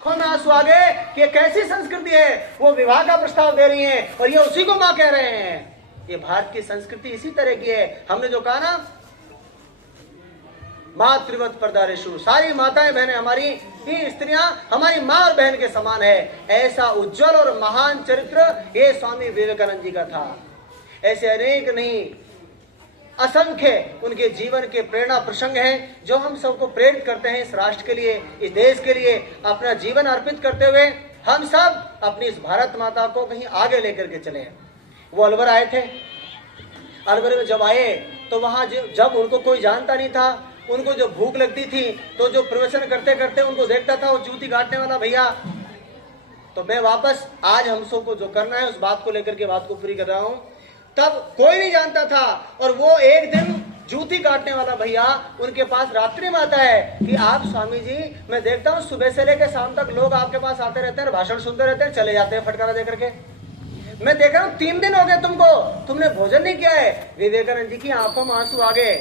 आंखों में आंसू आ गए कि ये कैसी संस्कृति है। वो विवाह का प्रस्ताव दे रही हैं और ये उसी को मां कह रहे हैं। ये भारत की संस्कृति इसी तरह की है। हमने जो कहा ना, मातृवत परदारेशु, सारी माताएं बहनें हमारी ही स्त्रियां हमारी मां और बहन के समान है। ऐसा उज्जवल और महान चरित्र ये स्वामी विवेकानंद जी का था। ऐसे अनेक नहीं असंख्य उनके जीवन के प्रेरणा प्रसंग हैं जो हम सबको प्रेरित करते हैं इस राष्ट्र के लिए, इस देश के लिए अपना जीवन अर्पित करते हुए हम सब अपनी इस भारत माता को कहीं आगे लेकर के चले। वो अलवर आए थे। अलवर में जब आए तो वहां जब उनको कोई जानता नहीं था, उनको जो भूख लगती थी तो जो प्रवचन करते करते उनको देखता था वो जूती काटने वाला भैया, तो मैं वापस आज हम सबको जो करना है उस बात को लेकर के बात को पूरी कर रहा हूं। तब कोई नहीं जानता था और वो एक दिन जूती काटने वाला भैया उनके पास रात्रि में आता है कि आप स्वामी जी, मैं देखता हूँ सुबह से लेकर शाम तक लोग आपके पास आते रहते हैं, भाषण सुनते रहते हैं, चले जाते हैं फटकारा देकर के। मैं देख रहा हूँ 3 दिन हो गए तुमको, तुमने भोजन नहीं किया है। विवेकानंद जी की आंखों में आंसू आ गए।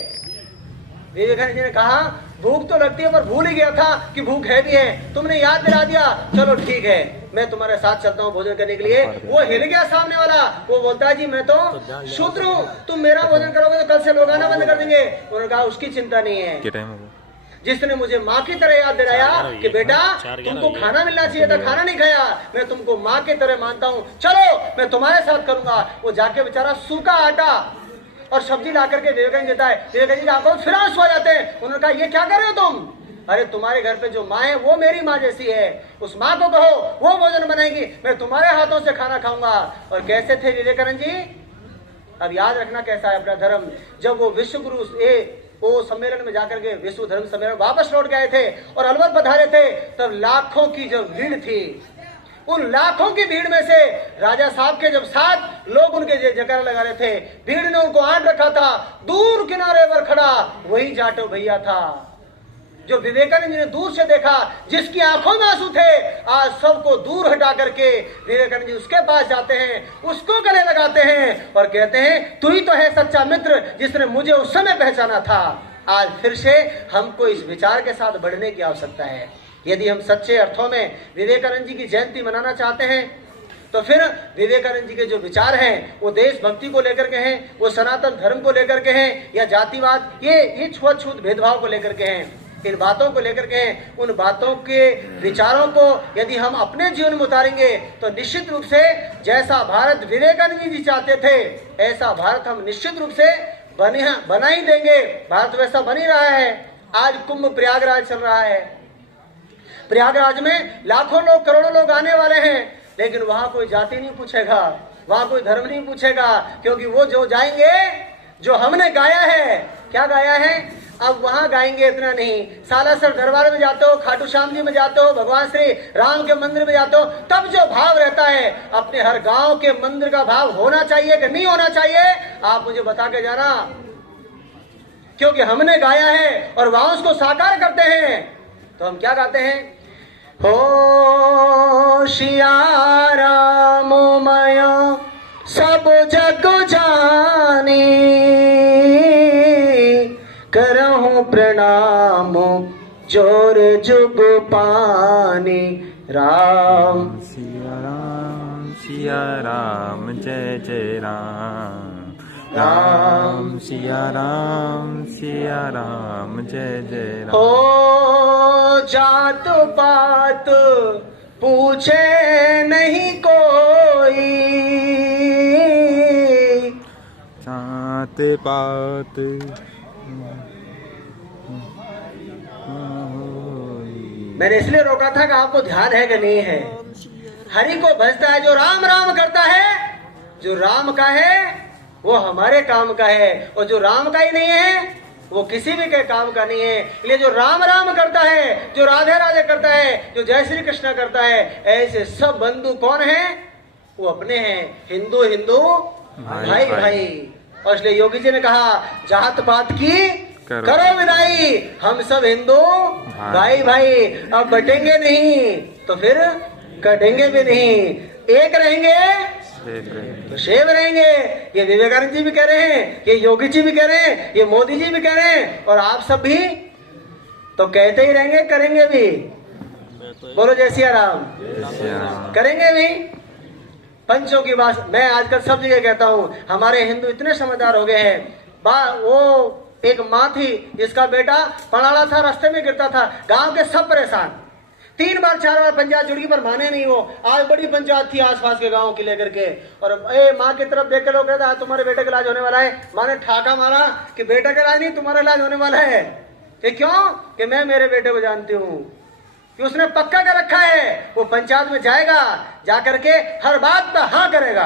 विवेकानंद जी ने कहा भूख तो लगती है पर भूल ही गया था कि भूख है भी है, तुमने याद दिला दिया, चलो ठीक है मैं तुम्हारे साथ चलता हूँ भोजन करने के लिए। वो हिल गया सामने वाला, वो बोलता है जी मैं तो शूद्र हूँ, तुम मेरा भोजन करोगे तो कल से लोग आना बंद कर देंगे। उन्होंने कहा उसकी चिंता नहीं है, जिसने मुझे माँ की तरह याद दिलाया कि बेटा तुमको खाना मिलना चाहिए था, खाना नहीं खाया, मैं तुमको माँ की तरह मानता हूँ, चलो मैं तुम्हारे साथ करूंगा। वो जाके बेचारा सूखा आटा और सब्जी ला करके विवेकानंद देता है। विवेकानंद जी की आंखों में फिर आंसू आ जाते हैं। उन्होंने कहा ये क्या कर रहे हो तुम? अरे तुम्हारे घर पे जो माँ है वो मेरी माँ जैसी है, उस माँ को कहो वो भोजन बनाएगी, मैं तुम्हारे हाथों से खाना खाऊंगा। और कैसे थे विवेकानंद जी? अब याद रखना कैसा है अपना धर्म। जब वो विश्व गुरु वो सम्मेलन में जाकर के विश्व धर्म सम्मेलन वापस लौट गए थे और अलवर पधारे थे, तब लाखों की जो भीड़ थी, उन लाखों की भीड़ में से राजा साहब के जब 7 लोग उनके जयकारा लगा रहे थे, भीड़ ने उनको आंट रखा था। दूर किनारे पर खड़ा वही जाटो भैया था जो विवेकानंद जी ने दूर से देखा, जिसकी आंखों में आंसू थे। आज सबको दूर हटा करके विवेकानंद जी उसके पास जाते हैं, उसको गले लगाते हैं और कहते हैं तू ही तो है सच्चा मित्र जिसने मुझे उस समय पहचाना था। आज फिर से हमको इस विचार के साथ बढ़ने की आवश्यकता है। यदि हम सच्चे अर्थों में विवेकानंद जी की जयंती मनाना चाहते हैं तो फिर विवेकानंद जी के जो विचार हैं वो देशभक्ति को लेकर के हैं, वो सनातन धर्म को लेकर के हैं, या जातिवाद, ये छुआछूत भेदभाव को लेकर के हैं, इन बातों को लेकर के हैं। उन बातों के विचारों को यदि हम अपने जीवन में उतारेंगे तो निश्चित रूप से जैसा भारत विवेकानंद जी चाहते थे ऐसा भारत हम निश्चित रूप से बना ही देंगे। भारत वैसा बन ही रहा है। आज कुंभ प्रयागराज चल रहा है, प्रयागराज में लाखों लोग करोड़ों लोग आने वाले हैं, लेकिन वहां कोई जाति नहीं पूछेगा, वहां कोई धर्म नहीं पूछेगा, क्योंकि वो जो जाएंगे जो हमने गाया है। क्या गाया है? अब वहां गाएंगे इतना नहीं, सालासर दरबार में जाते हो, खाटू श्याम जी में जाते हो, भगवान श्री राम के मंदिर में जाते हो, तब जो भाव रहता है अपने हर गांव के मंदिर का भाव होना चाहिए कि नहीं होना चाहिए, आप मुझे बता के जाना, क्योंकि हमने गाया है और वहां उसको साकार करते हैं। तो हम क्या गाते हैं? हो शिया राम मय सब जग जानी, करहूं प्रणाम जोर जुग पानी। राम सिया राम जय जय राम, राम सिया राम जय जय राम। हो जात पात पूछे नहीं कोई, जात पात मैंने इसलिए रोका था कि आपको ध्यान है कि नहीं है। हरि को भजता है जो राम राम करता है, जो राम का है वो हमारे काम का है, और जो राम का ही नहीं है वो किसी भी के काम का नहीं है। इसलिए जो राम राम करता है, जो राधे राधे करता है, जो जय श्री कृष्ण करता है, ऐसे सब बंधु कौन है? वो अपने हैं, हिंदू हिंदू भाई भाई। और इसलिए योगी जी ने कहा जात पात की करो विदाई, हम सब हिंदू भाई भाई। अब बटेंगे नहीं तो फिर कटेंगे भी नहीं, एक रहेंगे तो शेव रहेंगे। ये विवेकानंद जी भी कह रहे हैं, ये योगी जी भी कह रहे हैं, ये मोदी जी भी कह रहे हैं, और आप सब भी तो कहते ही रहेंगे, करेंगे भी। बोलो जय सिया राम। श्री राम। करेंगे भी पंचों की बात। मैं आजकल सब जगह कहता हूँ, हमारे हिंदू इतने समझदार हो गए हैं। वो एक माँ थी जिसका बेटा पड़ाड़ा था, रास्ते में गिरता था, गांव के सब परेशान। 3 बार 4 बार पंचायत जुड़ी पर माने नहीं वो। आज बड़ी पंचायत थी आसपास के गांव की लेकर के, और माँ की तरफ देख के लोग कहते तुम्हारे बेटे का इलाज होने वाला है। माँ ने ठाका मारा कि बेटा का इलाज नहीं, तुम्हारा इलाज होने वाला है। कि क्यों? कि मैं मेरे बेटे को जानती हूँ कि उसने पक्का कर रखा है, वो पंचायत में जाएगा, जाकर के हर बात पर हाँ करेगा,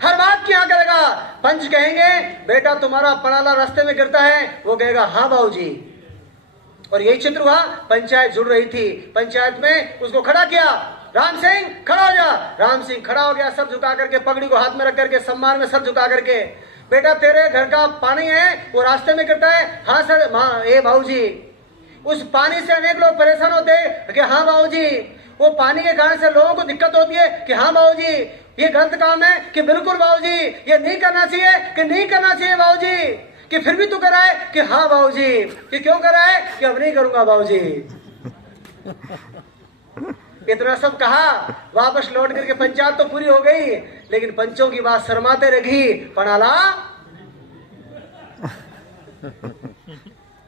हर बात की हाँ करेगा। पंच कहेंगे बेटा तुम्हारा पड़ाला रास्ते में गिरता है, वो कहेगा हाँ बाबूजी। और यही चित्र हुआ। पंचायत जुड़ रही थी, पंचायत में उसको खड़ा किया, राम सिंह खड़ा हो जा। राम सिंह खड़ा हो गया, सब झुका करके, पगड़ी को हाथ में रख करके, सम्मान में सब झुका करके। बेटा तेरे घर का पानी है, वो रास्ते में गिरता है। हाँ सर, ए बाबूजी। उस पानी से अनेक लोग परेशान होते हैं कि हाँ बाबूजी। वो पानी के कारण से लोगों को दिक्कत होती है कि हाँ बाबूजी ये गलत काम है, कि बिल्कुल बाबूजी ये नहीं करना चाहिए, कि नहीं करना चाहिए बाबूजी, कि फिर भी तू करा है, कि हाँ बाबूजी। कि क्यों करा है? कि अब नहीं करूंगा बाबूजी। इतना सब कहा, वापस लौट करके पंचायत तो पूरी हो गई, लेकिन पंचों की बात शर्माते रही पड़ाला।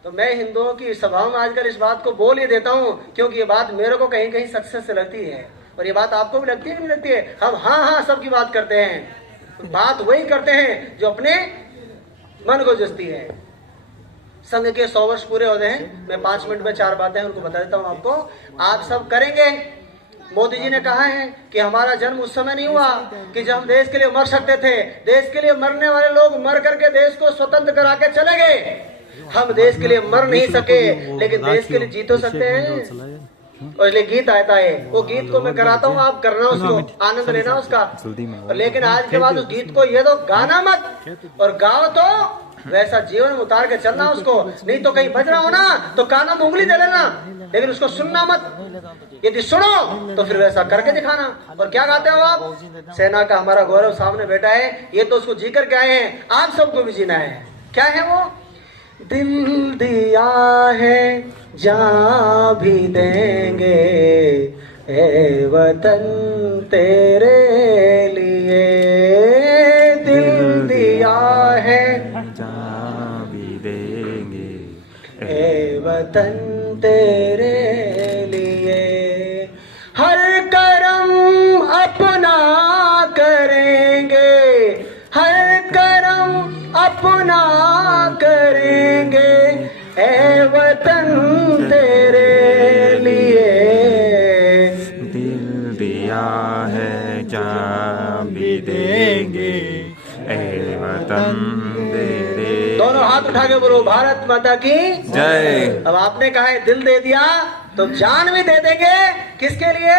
तो मैं हिंदुओं की सभाओं में आजकल इस बात को बोल ही देता हूं, क्योंकि ये बात मेरे को कहीं कहीं सक्सेस से लगती है, और ये बात आपको भी लगती है कि नहीं लगती है? हम हाँ हाँ सबकी बात करते हैं, बात वही करते हैं जो अपने मन को जचती है। संघ के 100 वर्ष पूरे होते हैं। मैं 5 मिनट में 4 बातें उनको बता देता हूँ आपको, आप सब करेंगे। मोदी जी ने कहा है कि हमारा जन्म उस समय नहीं हुआ कि जब हम देश के लिए मर सकते थे। देश के लिए मरने वाले लोग मर करके देश को स्वतंत्र करा के चले गए। हम देश के लिए मर नहीं सके, लेकिन देश के लिए जी तो सकते हैं। और इसलिए गीत आता है, वो गीत को मैं कराता हूँ, आप करना, उसको आनंद लेना उसका। लेकिन आज के बाद उस गीत को ये तो गाना मत, और गाओ तो वैसा जीवन में उतार के चलना उसको। नहीं तो कहीं बज रहा हो ना तो कानों में उंगली दे लेना, लेकिन उसको सुनना मत। यदि सुनो तो फिर वैसा करके दिखाना। और क्या गाते हो आप? सेना का हमारा गौरव सामने बैठा है, ये तो उसको जी करके आए हैं, आप सबको भी जीना है। क्या है वो? दिल दिया है जान भी देंगे, ए वतन तेरे लिए। दिल दिया है जान भी देंगे, ए वतन तेरे लिए। हर करम अपना करेंगे, हर करम अपना करेंगे, ए वतन तेरे लिए। दिल दिया है जान भी देंगे, ए वतन तेरे। दोनों हाथ उठा के बोलो भारत माता की जय। अब आपने कहा है दिल दे दिया तो जान भी दे देंगे। किसके लिए?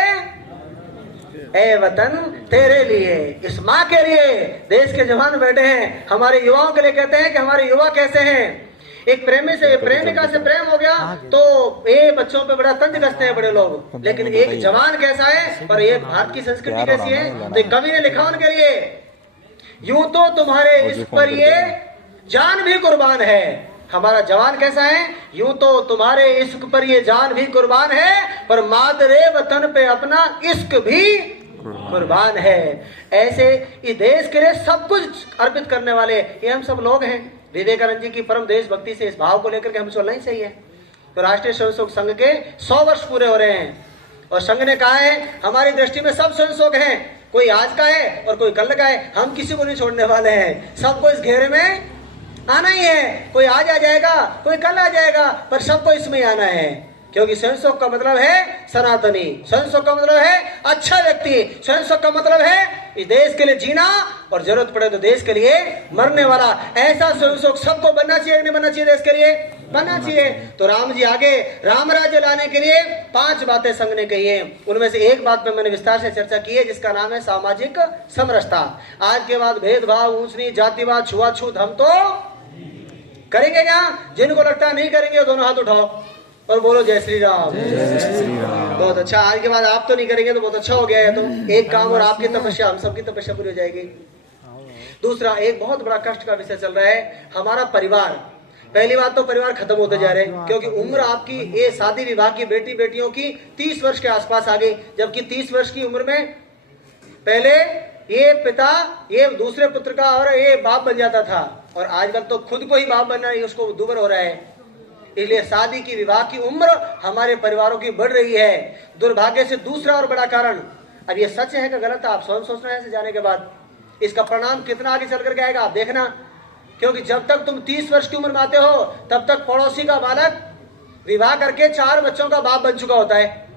ए वतन तेरे लिए, इस माँ के लिए। देश के जवान बैठे हैं, हमारे युवाओं के लिए कहते हैं कि हमारे युवा कैसे हैं। एक प्रेमी से प्रेमिका से प्रेम हो गया तो ये बच्चों पे बड़ा तंज कसते हैं बड़े लोग, लेकिन एक जवान कैसा है और एक भारत की संस्कृति कैसी है। तो कवि ने लिखा उनके लिए, यूं तो तुम्हारे इश्क पर ये जान भी कुर्बान है। हमारा जवान कैसा है? यूं तो तुम्हारे इश्क पर ये जान भी कुर्बान है, पर मादरे वतन पे अपना इश्क भी कुर्बान है। ऐसे इस देश के लिए सब कुछ अर्पित करने वाले ये हम सब लोग हैं। विवेकानंद जी की परम देशभक्ति से इस भाव को लेकर के हम चलना ही सही है। तो राष्ट्रीय स्वयंसेवक संघ के 100 वर्ष पूरे हो रहे हैं, और संघ ने कहा है हमारी दृष्टि में सब स्वयंसेवक हैं, कोई आज का है और कोई कल का है, हम किसी को नहीं छोड़ने वाले हैं। सबको इस घेरे में आना ही है। कोई आज आ जाएगा, कोई कल आ जाएगा, पर सबको इसमें आना है, क्योंकि स्वयंसेवक का मतलब है सनातनी, स्वयंसेवक का मतलब है अच्छा व्यक्ति, स्वयंसेवक का मतलब है इस देश के लिए जीना और जरूरत पड़े तो देश के लिए मरने वाला। ऐसा स्वयंसेवक सबको बनना चाहिए, नहीं बनना चाहिए? देश के लिए बनना चाहिए। तो राम जी आगे राम राज्य लाने के लिए 5 बातें संघ ने कही है। उनमें से एक बात पे मैंने विस्तार से चर्चा की है, जिसका नाम है सामाजिक समरसता। आज के बाद भेदभाव, ऊंच नीच, जातिवाद, छुआछूत हम तो करेंगे क्या? जिनको लगता है नहीं करेंगे दोनों हाथ उठाओ और बोलो जय श्री राम। बहुत अच्छा। आज के बाद आप तो नहीं करेंगे तो बहुत अच्छा हो गया है। तो एक काम और आपकी तपस्या, हम सबकी तपस्या पूरी हो जाएगी। दूसरा, एक बहुत बड़ा कष्ट का विषय चल रहा है, हमारा परिवार। पहली बात तो परिवार खत्म होते जा रहे हैं, क्योंकि उम्र आपकी ये शादी विवाह की बेटियों की 30 वर्ष के आसपास आ गई, जबकि 30 वर्ष की उम्र में पहले ये पिता ये दूसरे पुत्र का और ये बाप बन जाता था, और आजकल तो खुद को ही बाप बनना है, उसको दुबर हो रहा है। इसलिए शादी की विवाह की उम्र हमारे परिवारों की बढ़ रही है। दुर्भाग्य से दूसरा और बड़ा कारण, अब ये सच है कि गलत है आप स्वयं सोचना है, ऐसे जाने के बाद इसका परिणाम कितना आगे चल करके आएगा आप देखना। क्योंकि जब तक तुम 30 वर्ष की उम्र में आते हो तब तक पड़ोसी का बालक विवाह करके 4 बच्चों का बाप बन चुका होता है,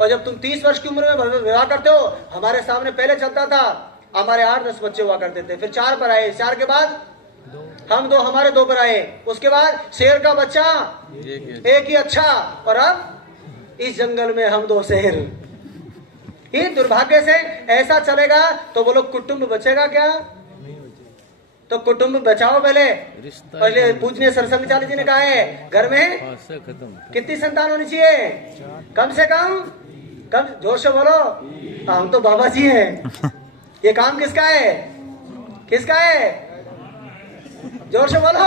और जब तुम 30 वर्ष की उम्र में विवाह करते हो, हमारे सामने पहले चलता था हमारे 8-10 बच्चे हुआ करते थे, फिर 4 पर आए, 4 के बाद हम 2 हमारे 2 पर आए, उसके बाद शेर का बच्चा एक ही अच्छा, और अब इस जंगल में हम 2 शेर। ये दुर्भाग्य से ऐसा चलेगा तो बोलो कुटुंब बचेगा क्या? तो कुटुंब बचाओ पहले पूजनीय सरस्वती चालीसा जी ने कहा है घर में कितनी संतान होनी चाहिए? कम से कम जोर से बोलो, हम तो बाबा जी हैं। ये काम किसका है? किसका है? जोर से बोलो।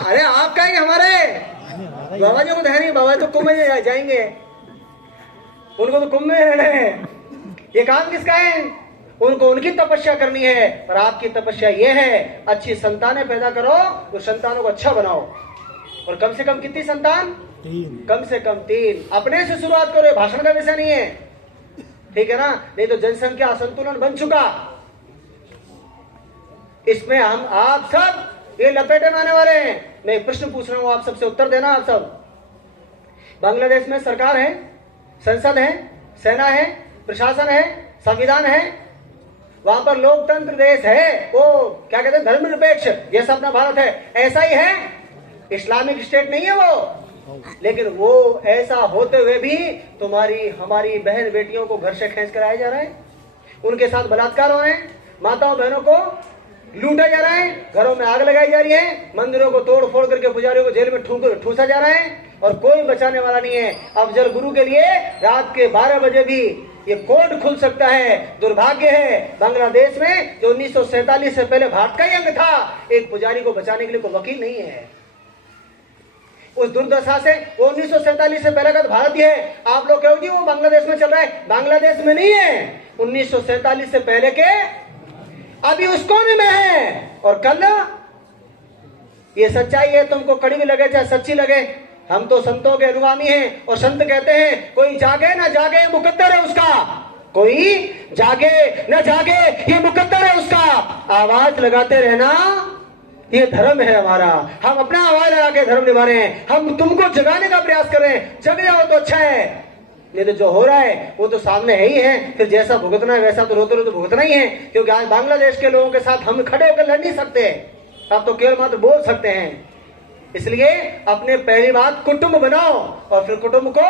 अरे आपका ही हमारे बाबा जी को ध्यान नहीं, बाबा तो कुंभ में जाएंगे, उनको तो कुंभ में रहना है। ये काम किसका है? उनको उनकी तपस्या करनी है, और आपकी तपस्या ये है अच्छी संतानें पैदा करो, तो संतानों को अच्छा बनाओ। और कम से कम कितनी संतान? 3। कम से कम 3। अपने से शुरुआत करो, भाषण का विषय नहीं है, ठीक है ना? नहीं तो जनसंख्या असंतुलन बन चुका, इसमें हम आप सब ये लपेटे में आने वाले हैं। मैं एक प्रश्न पूछ रहा हूं, आप सबसे उत्तर देना। आप सब, बांग्लादेश में सरकार है, संसद है, सेना है, प्रशासन है, संविधान है, वहां पर लोकतंत्र देश है, वो क्या कहते हैं धर्मनिरपेक्ष, जैसा अपना भारत है ऐसा ही है, इस्लामिक स्टेट नहीं है वो। लेकिन वो ऐसा होते हुए भी तुम्हारी हमारी बहन बेटियों को घर से खींच कर आया जा रहा है, उनके साथ बलात्कार हो रहे हैं, माताओं बहनों को लूटा जा रहा है, घरों में आग लगाई जा रही है, मंदिरों को तोड़ फोड़ करके पुजारियों को जेल में ठूसा जा रहा है, और कोई बचाने वाला नहीं है। अफजल गुरु के लिए रात के 12 बजे भी ये कोर्ट खुल सकता है। दुर्भाग्य है बांग्लादेश में, जो 1947 से पहले भारत का ही अंग था, एक पुजारी को बचाने के लिए कोई वकील नहीं है। उस दुर्दशा से, वो 1947 से पहले का तो भारत ही है, आप लोग कहोगे वो बांग्लादेश में चल रहा है, बांग्लादेश में नहीं है, 1947 से पहले के अभी उस कोने में है। और कल ये सच्चाई है, तुमको कड़ी भी लगे चाहे सच्ची लगे, हम तो संतों के अनुगामी हैं, और संत कहते हैं कोई जागे ना जागे ये मुकद्दर है उसका, कोई जागे ना जागे ये मुकद्दर है उसका। आवाज लगाते रहना ये धर्म है हमारा, हम अपना आवाज लगा के धर्म निभा रहे हैं, हम तुमको जगाने का प्रयास कर रहे हैं, जग जाओ तो अच्छा है, नहीं तो जो हो रहा है वो तो सामने है ही है, फिर जैसा भुगतना है वैसा तो रोते रोते भुगतना ही है। क्योंकि आज बांग्लादेश के लोगों के साथ हम खड़े होकर लड़ नहीं सकते, आप तो केवल मात्र बोल सकते हैं। इसलिए अपने पहली बात कुटुंब बनाओ, और फिर कुटुंब को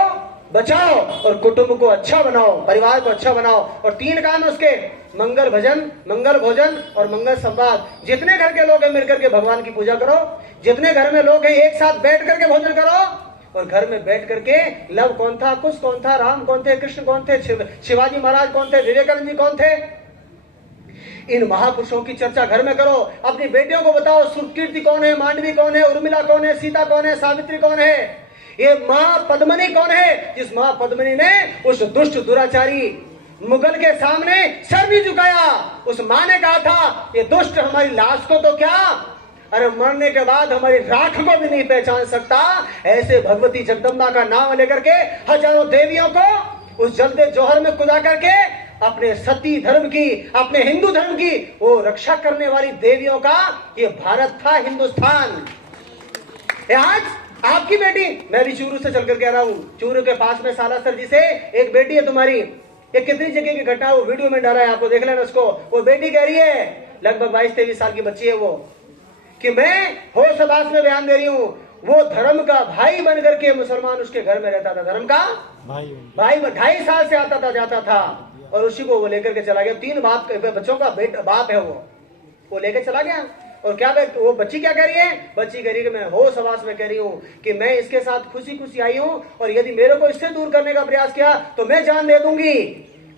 बचाओ, और कुटुंब को अच्छा बनाओ, परिवार को अच्छा बनाओ। और 3 काम उसके, मंगल भजन, मंगल भोजन और मंगल संवाद। जितने घर के लोग हैं मिलकर के भगवान की पूजा करो, जितने घर में लोग हैं एक साथ बैठ करके भोजन करो, और घर में बैठ करके लव कौन था, कुश कौन था, राम कौन थे, कृष्ण कौन थे, शिवाजी महाराज कौन थे, विवेकानंद जी कौन थे, इन महापुरुषों की चर्चा घर में करो। अपनी बेटियों को बताओ सुकीर्ति कौन है, मांडवी कौन है, उर्मिला कौन है, सीता कौन है, सावित्री कौन है, ये माँ पद्मिनी कौन है, जिस माँ पद्मिनी ने उस दुष्ट दुराचारी मुगल के सामने सर नहीं झुकाया। उस माँ ने कहा था ये दुष्ट हमारी लाश को तो क्या, अरे मरने के बाद हमारी राख को भी नहीं पहचान सकता। ऐसे भगवती जगदम्बा का नाम लेकर के हजारों देवियों को उस जल्दे जोहर में कुदा करके अपने सती धर्म की, अपने हिंदू धर्म की वो रक्षा करने वाली देवियों का ये भारत था, हिंदुस्तान। आज आपकी बेटी, मैं भी चूरू से चल कर कह रहा हूँ, चूरू के पास में सालासर जी से एक बेटी है तुम्हारी, ये कितनी जगह की घटना वो वीडियो में डाला है, आपको देख लेना उसको। वो बेटी कह रही है, लगभग 22-23 साल की बच्ची है वो, कि मैं होश हवास में बयान दे रही हूँ, वो धर्म का भाई बन करके मुसलमान उसके घर में रहता था, धर्म का भाई 2.5 साल से आता था जाता था, और उसी को वो लेकर के चला गया। 3 बच्चों का बाप है वो लेकर चला गया। और क्या वो बच्ची क्या कह रही है, बच्ची कह रही है कि मैं होश हवास में कह रही हूँ कि मैं इसके साथ खुशी खुशी आई हूँ, और यदि मेरे को इससे दूर करने का प्रयास किया तो मैं जान दे दूंगी,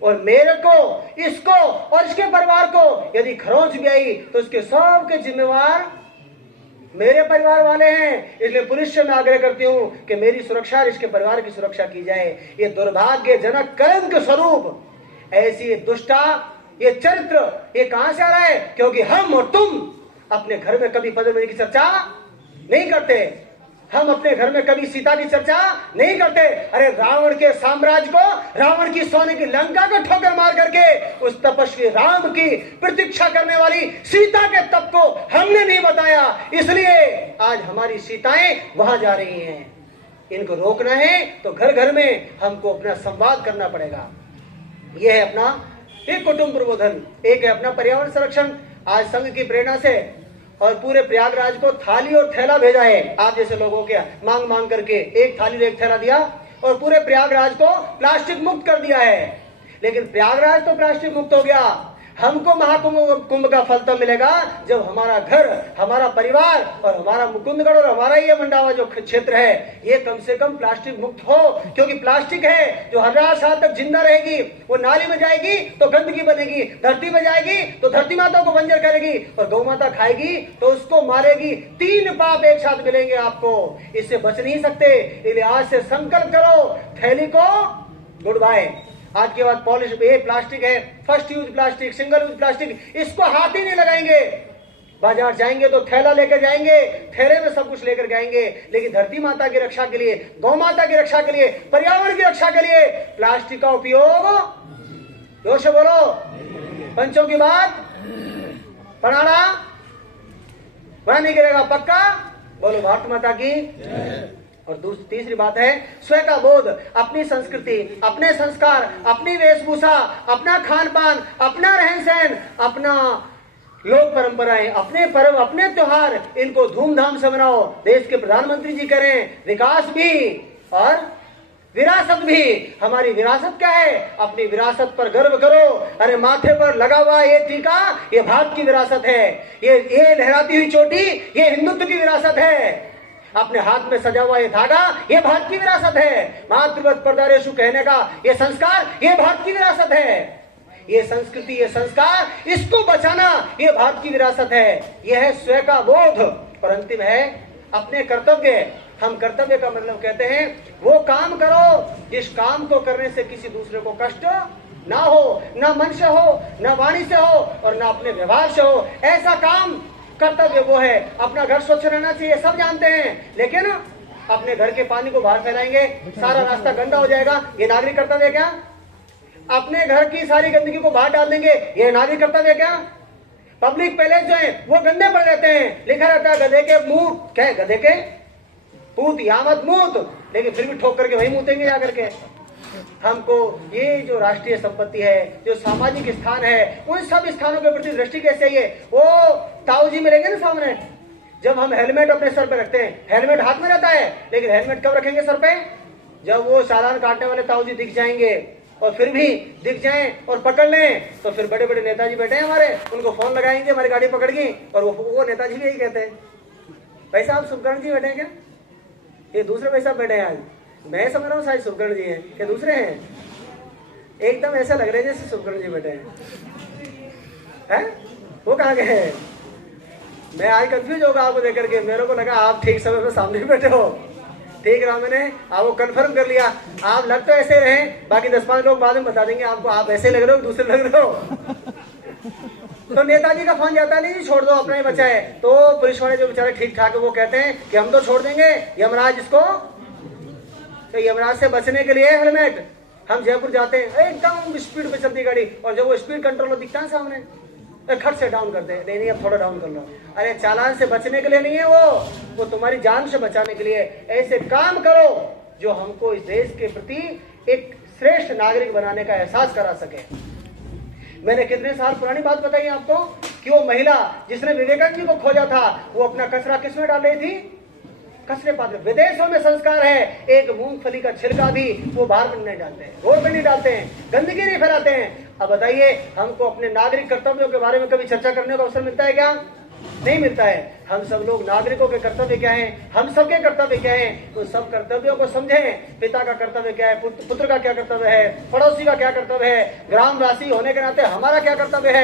और मेरे को, इसको और इसके परिवार को यदि खरोंच भी आई तो उसके सब के जिम्मेवार मेरे परिवार वाले हैं, इसलिए पुलिस से मैं आग्रह करती हूं कि मेरी सुरक्षा और इसके परिवार की सुरक्षा की जाए। ये दुर्भाग्यजनक कलंक स्वरूप ऐसी दुष्टा, ये चरित्र, ये कहां से आ रहा है? क्योंकि हम और तुम अपने घर में कभी पद्मनी की चर्चा नहीं करते, हम अपने घर में कभी सीता की चर्चा नहीं करते। अरे रावण के साम्राज्य को, रावण की सोने की लंका को ठोकर मार करके उस तपस्वी राम की प्रतीक्षा करने वाली सीता के तप को हमने नहीं बताया, इसलिए आज हमारी सीताएं वहां जा रही हैं। इनको रोकना है तो घर घर में हमको अपना संवाद करना पड़ेगा। यह है अपना एक कुटुंब प्रबोधन, एक है अपना पर्यावरण संरक्षण। आज संघ की प्रेरणा से और पूरे प्रयागराज को थाली और थैला भेजा है। आप जैसे लोगों के मांग मांग करके एक थाली और एक थैला दिया और पूरे प्रयागराज को प्लास्टिक मुक्त कर दिया है। लेकिन प्रयागराज तो प्लास्टिक मुक्त हो गया, हमको महाकुंभ का फल तब मिलेगा जब हमारा घर, हमारा परिवार और हमारा मुकुंदगढ़ और हमारा ये मंडावा जो क्षेत्र है ये कम से कम प्लास्टिक मुक्त हो। क्योंकि प्लास्टिक है जो 1000 साल तक जिंदा रहेगी, वो नाली में जाएगी तो गंदगी बनेगी, धरती में जाएगी तो धरती माता को बंजर करेगी और गौ माता खाएगी तो उसको मारेगी। 3 पाप एक साथ मिलेंगे आपको, इससे बच नहीं सकते। इसलिए आज से संकल्प करो, थैली को गुड बाय। आज के बाद पॉलिश ये प्लास्टिक है, first use plastic, single use plastic, इसको हाथ ही नहीं लगाएंगे। बाजार जाएंगे तो थैला लेकर जाएंगे, थैले में सब कुछ लेकर जाएंगे, लेकिन धरती माता की रक्षा के लिए, गौ माता की रक्षा के लिए, पर्यावरण की रक्षा के लिए प्लास्टिक का उपयोग जोर से बोलो, पंचों की बात पढ़ाना वह नहीं गिरेगा पक्का। बोलो भारत माता की। और तीसरी बात है स्वयं का बोध, अपनी संस्कृति, अपने संस्कार, अपनी वेशभूषा, अपना खान पान, अपना रहन सहन, अपना लोक परंपराएं, अपने पर्व, अपने त्योहार, इनको धूमधाम से मनाओ। देश के प्रधानमंत्री जी करें विकास भी और विरासत भी। हमारी विरासत क्या है? अपनी विरासत पर गर्व करो। अरे माथे पर लगा हुआ ये टीका, ये भारत की विरासत है। ये लहराती हुई चोटी, ये हिंदुत्व की विरासत है। अपने हाथ में सजा हुआ ये धागा, ये भारत की विरासत है। मातृवत पर्दारेशु कहने का ये संस्कार, ये भारत की विरासत है। ये संस्कृति, ये संस्कार, इसको बचाना ये भारत की विरासत है। यह है स्वयं का बोध। और अंतिम है अपने कर्तव्य। हम कर्तव्य का मतलब कहते हैं वो काम करो जिस काम को करने से किसी दूसरे को कष्ट ना हो, ना मन से हो, ना वाणी से हो और ना अपने व्यवहार से हो। ऐसा काम कर्तव्य वो है। अपना घर स्वच्छ रहना चाहिए, सब जानते हैं, लेकिन अपने घर के पानी को बाहर फैलाएंगे, सारा रास्ता गंदा हो जाएगा, ये नागरिक कर्तव्य क्या? अपने घर की सारी गंदगी को बाहर डाल देंगे, ये नागरिक कर्तव्य क्या? पब्लिक पैलेस जो है वो गंदे पड़ रहते हैं, लिखा रहता है गधे के मुंह, क्या है गधे के पूत या मत मूत, लेकिन फिर भी ठोक करके वही मूतेंगे जाकर के। हमको ये जो राष्ट्रीय संपत्ति है, जो सामाजिक स्थान है, उन सब स्थानों के प्रति दृष्टि कैसे है? वो ताऊ जी मिलेंगे ना सामने, जब हम हेलमेट अपने सर पे रखते हैं, हेलमेट हाथ में रहता है, लेकिन हेलमेट कब रखेंगे सर पे? जब वो चालान काटने वाले ताऊ जी दिख जाएंगे, और फिर भी दिख जाएं और पकड़ लें तो फिर बड़े बड़े नेताजी बैठे हैं हमारे, उनको फोन लगाएंगे, हमारी गाड़ी पकड़ गई, और वो नेताजी भी यही कहते हैं, भाई साहब शुभकर्ण जी बैठे हैं क्या? ये दूसरे भाई साहब बैठे हैं आज, मैं समझ रहा हूँ शायद शुभकर्ण जी हैं, क्या दूसरे हैं? एकदम ऐसा लग रहा है जैसे शुभकर्ण जी बैठे हैं। वो कहाँ गए हैं? मैं आज कंफ्यूज होगा आपको देख करके, मेरे को लगा आप ठीक समय पे सामने बैठे हो। ठीक रहा मैंने, आपको कंफर्म कर लिया। आप लग तो ऐसे रहे, बाकी 10-5 लोग बाद में बता देंगे आपको आप ऐसे लग रहे हो, दूसरे लग रहे हो। तो नेताजी का फोन जाता नहीं, छोड़ दो अपना ही बचा है। तो पुलिस वाले जो बेचारे ठीक ठाक है वो कहते हैं कि हम तो छोड़ देंगे, यमराज इसको। तो यमराज से बचने के लिए हेलमेट। हम जयपुर जाते हैं, एकदम स्पीड पे चलती गाड़ी, और जब वो स्पीड कंट्रोल दिखता है सामने, खट से डाउन करते हैं, नहीं अब थोड़ा डाउन कर लो। अरे चालान से बचने के लिए नहीं है वो तुम्हारी जान से बचाने के लिए। ऐसे काम करो जो हमको इस देश के प्रति एक श्रेष्ठ नागरिक बनाने का एहसास करा सके। मैंने कितने साल पुरानी बात बताई आपको कि वो महिला जिसने विवेकानंद जी को खोजा था, वो अपना कचरा किसमें डाल रही थी? कचरे पात्र। विदेशों में संस्कार है, एक मूंगफली का छिलका भी वो बाहर नहीं डालते हैं, रोड पे नहीं डालते हैं, गंदगी नहीं फैलाते हैं। अब बताइए हमको अपने नागरिक कर्तव्यों के बारे में कभी चर्चा करने का अवसर मिलता है क्या? नहीं मिलता है। हम सब लोग नागरिकों के कर्तव्य क्या हैं, हम सबके कर्तव्य क्या हैं, तो सब कर्तव्यों को समझें। पिता का कर्तव्य क्या है, पुत्र का क्या कर्तव्य है, पड़ोसी का क्या कर्तव्य है, ग्रामवासी होने के नाते हमारा क्या कर्तव्य है।